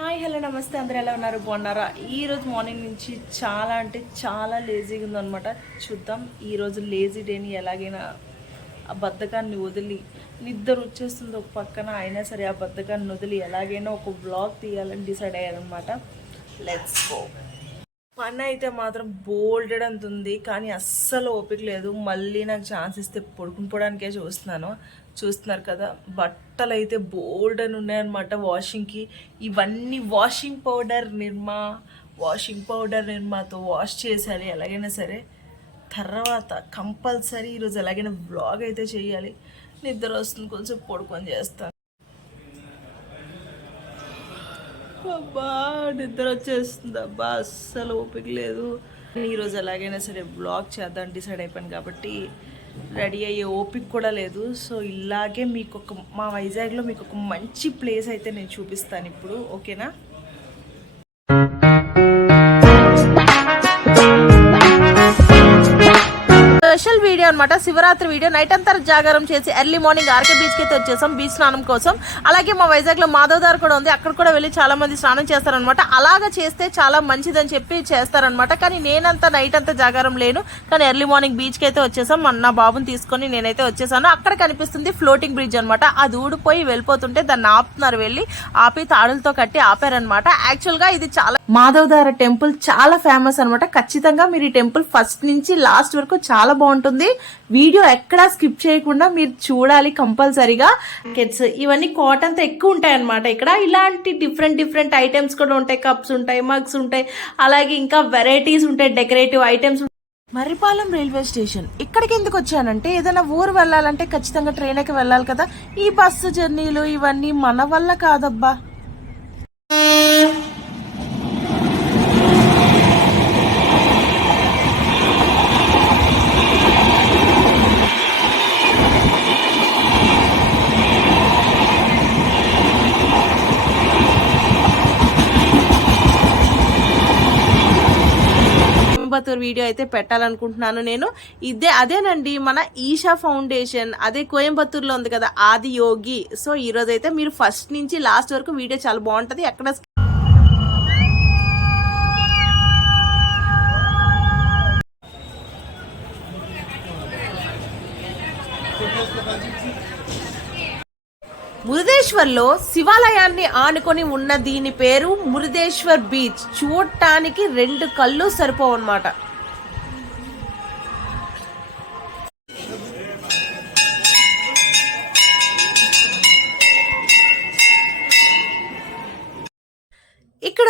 Hi hello నమస్తే. అందరూ ఎలా ఉన్నారు? బాగున్నారా? ఈరోజు మార్నింగ్ నుంచి చాలా అంటే చాలా లేజీగా ఉందనమాట చూద్దాం ఈరోజు లేజీ డేని ఎలాగైనా ఆ బద్ధకాన్ని వదిలి నిద్ర వచ్చేస్తుంది ఒక పక్కన. అయినా సరే ఆ బద్ధకాన్ని వదిలి ఎలాగైనా ఒక బ్లాగ్ తీయాలని డిసైడ్ అయ్యారనమాట లెట్స్ గో పని అయితే మాత్రం బోల్డెడ్ అంత ఉంది కానీ అస్సలు ఓపిక లేదు. మళ్ళీ నాకు ఛాన్స్ ఇస్తే పడుకుని పోవడానికే చూస్తున్నాను. చూస్తున్నారు కదా బట్టలు అయితే బోల్డ్ అని ఉన్నాయన్నమాట వాషింగ్కి. ఇవన్నీ washing powder Nirma washing powder నిర్మాతో wash చేసేయాలి ఎలాగైనా సరే. తర్వాత కంపల్సరీ ఈరోజు ఎలాగైనా బ్లాగ్ అయితే చేయాలి. నిద్ర వస్తుంది కొంచెం పడుకొని చేస్తాను. అబ్బా నిద్ర వచ్చేస్తుంది అబ్బా అస్సలు ఓపిక లేదు. ఈరోజు ఎలాగైనా సరే బ్లాగ్ చేద్దాం డిసైడ్ అయిపోయాను కాబట్టి రెడీ అయ్యే ఓపిక కూడా లేదు. సో ఇలాగే మీకు ఒక మా వైజాగ్లో మీకు ఒక మంచి ప్లేస్ అయితే నేను చూపిస్తాను ఇప్పుడు. ఓకేనా? అనమాట శివరాత్రి వీడియో నైట్ అంతా జాగారం చేసి ఎర్లీ మార్నింగ్ ఆర్కే బీచ్కి అయితే వచ్చేసాం బీచ్ స్నానం కోసం. అలాగే మా వైజాగ్లో మాధవ్ కూడా ఉంది. అక్కడ కూడా వెళ్ళి చాలా మంది స్నానం చేస్తారనమాట అలాగా చేస్తే చాలా మంచిదని చెప్పి చేస్తారనమాట కానీ నేనంతా నైట్ అంతా జాగారం లేను. కానీ ఎర్లీ మార్నింగ్ బీచ్కి అయితే వచ్చేసాం. నా బాబుని తీసుకొని నేనైతే వచ్చేసాను. అక్కడ కనిపిస్తుంది ఫ్లోటింగ్ బ్రిడ్జ్ అనమాట అది ఊడిపోయి వెళ్ళిపోతుంటే దాన్ని ఆపుతున్నారు వెళ్ళి ఆపి తాడులతో కట్టి ఆపారనమాట యాక్చువల్గా ఇది చాలా మాధవధార టెంపుల్ చాలా ఫేమస్ అనమాట ఖచ్చితంగా మీరు ఈ టెంపుల్ ఫస్ట్ నుంచి లాస్ట్ వరకు చాలా బాగుంటుంది. వీడియో ఎక్కడా స్కిప్ చేయకుండా మీరు చూడాలి కంపల్సరీగా. కిడ్స్ ఇవన్నీ కాటన్తో ఎక్కువ ఉంటాయి అనమాట ఇక్కడ. ఇలాంటి డిఫరెంట్ డిఫరెంట్ ఐటమ్స్ కూడా ఉంటాయి. కప్స్ ఉంటాయి మగ్స్ ఉంటాయి. అలాగే ఇంకా వెరైటీస్ ఉంటాయి. Decorative items Marripalem railway station. ఇక్కడికి ఎందుకు వచ్చానంటే ఏదైనా ఊరు వెళ్ళాలంటే ఖచ్చితంగా ట్రైన్కి వెళ్ళాలి కదా. ఈ బస్సు జర్నీలు ఇవన్నీ మన వల్ల కాదబ్బా. కోయంబత్తూర్ వీడియో అయితే పెట్టాలనుకుంటున్నాను నేను. ఇదే అదేనండి మన ఈషా ఫౌండేషన్ అదే కోయంబత్తూర్లో ఉంది కదా ఆది యోగి. సో ఈరోజు అయితే మీరు ఫస్ట్ నుంచి లాస్ట్ వరకు వీడియో చాలా బాగుంటుంది. ఎక్కడ మురుదేశ్వర్లో శివాలయాన్ని ఆనుకొని ఉన్న దీని పేరు మురుదేశ్వర్ బీచ్. చూడటానికి రెండు కళ్ళు సరిపోవన్నమాట.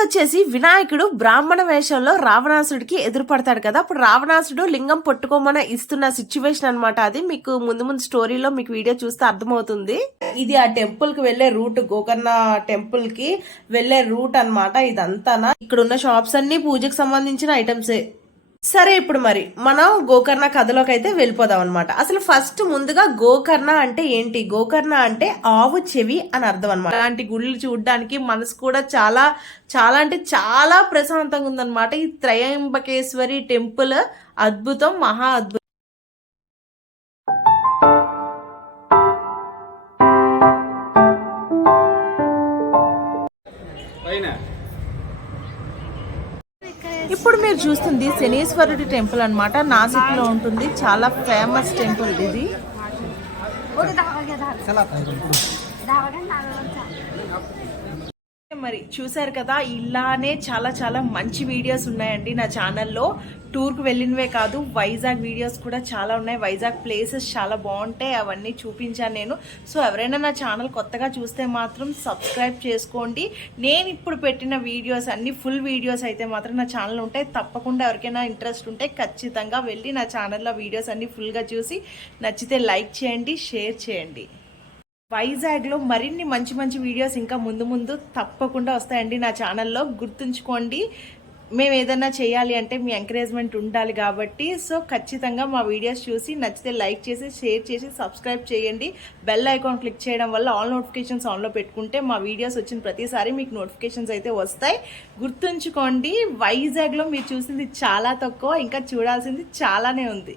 ఇక్కడ వచ్చేసి వినాయకుడు బ్రాహ్మణ వేషంలో రావణాసుడికి ఎదురుపడతాడు కదా. అప్పుడు రావణాసుడు లింగం పట్టుకోమని ఇస్తున్న సిచ్యువేషన్ అన్నమాట అది. మీకు ముందు ముందు స్టోరీలో మీకు వీడియో చూస్తే అర్థమవుతుంది. ఇది ఆ టెంపుల్కి వెళ్ళే రూట్ గోకర్ణ టెంపుల్కి వెళ్ళే రూట్ అన్నమాట ఇదంతా ఇక్కడ ఉన్న షాప్స్ అన్ని పూజకు సంబంధించిన ఐటమ్సే సరే ఇప్పుడు మరి మనం గోకర్ణ కథలోకి అయితే వెళ్ళిపోదాం అనమాట అసలు ఫస్ట్ ముందుగా గోకర్ణ అంటే ఏంటి? గోకర్ణ అంటే ఆవు చెవి అని అర్థం అనమాట అలాంటి గుళ్ళు చూడడానికి మనసు కూడా చాలా చాలా అంటే చాలా ప్రశాంతంగా ఉందన్నమాట. ఈ త్రయంబకేశ్వరి టెంపుల్ అద్భుతం మహా అద్భుతం. ఇప్పుడు మీరు చూస్తుంది శనీశ్వరుడి టెంపుల్ అన్నమాట. నాసిక్లో ఉంటుంది. చాలా ఫేమస్ టెంపుల్ ఇది. మరి చూసారు కదా ఇలానే చాలా చాలా మంచి వీడియోస్ ఉన్నాయండి నా ఛానల్లో టూర్కి వెళ్ళినవే కాదు వైజాగ్ వీడియోస్ కూడా చాలా ఉన్నాయి. వైజాగ్ ప్లేసెస్ చాలా బాగుంటాయి అవన్నీ చూపించాను నేను. సో ఎవరైనా నా ఛానల్ కొత్తగా చూస్తే మాత్రం సబ్స్క్రైబ్ చేసుకోండి. నేను ఇప్పుడు పెట్టిన వీడియోస్ అన్ని ఫుల్ వీడియోస్ అయితే మాత్రం నా ఛానల్ ఉంటాయి. తప్పకుండా ఎవరికైనా ఇంట్రెస్ట్ ఉంటే ఖచ్చితంగా వెళ్ళి నా ఛానల్లో వీడియోస్ అన్ని ఫుల్గా చూసి నచ్చితే లైక్ చేయండి షేర్ చేయండి. వైజాగ్లో మరిన్ని మంచి మంచి వీడియోస్ ఇంకా ముందు ముందు తప్పకుండా వస్తాయండి నా ఛానల్లో. గుర్తుంచుకోండి మేము ఏదైనా చేయాలి అంటే మీ ఎంకరేజ్మెంట్ ఉండాలి కాబట్టి సో ఖచ్చితంగా మా వీడియోస్ చూసి నచ్చితే లైక్ చేసి షేర్ చేసి సబ్స్క్రైబ్ చేయండి. బెల్ ఐకాన్ క్లిక్ చేయడం వల్ల ఆల్ నోటిఫికేషన్స్ ఆన్లో పెట్టుకుంటే మా వీడియోస్ వచ్చిన ప్రతిసారి మీకు నోటిఫికేషన్స్ అయితే వస్తాయి. గుర్తుంచుకోండి వైజాగ్లో మీరు చూసింది చాలా తక్కువ ఇంకా చూడాల్సింది చాలానే ఉంది.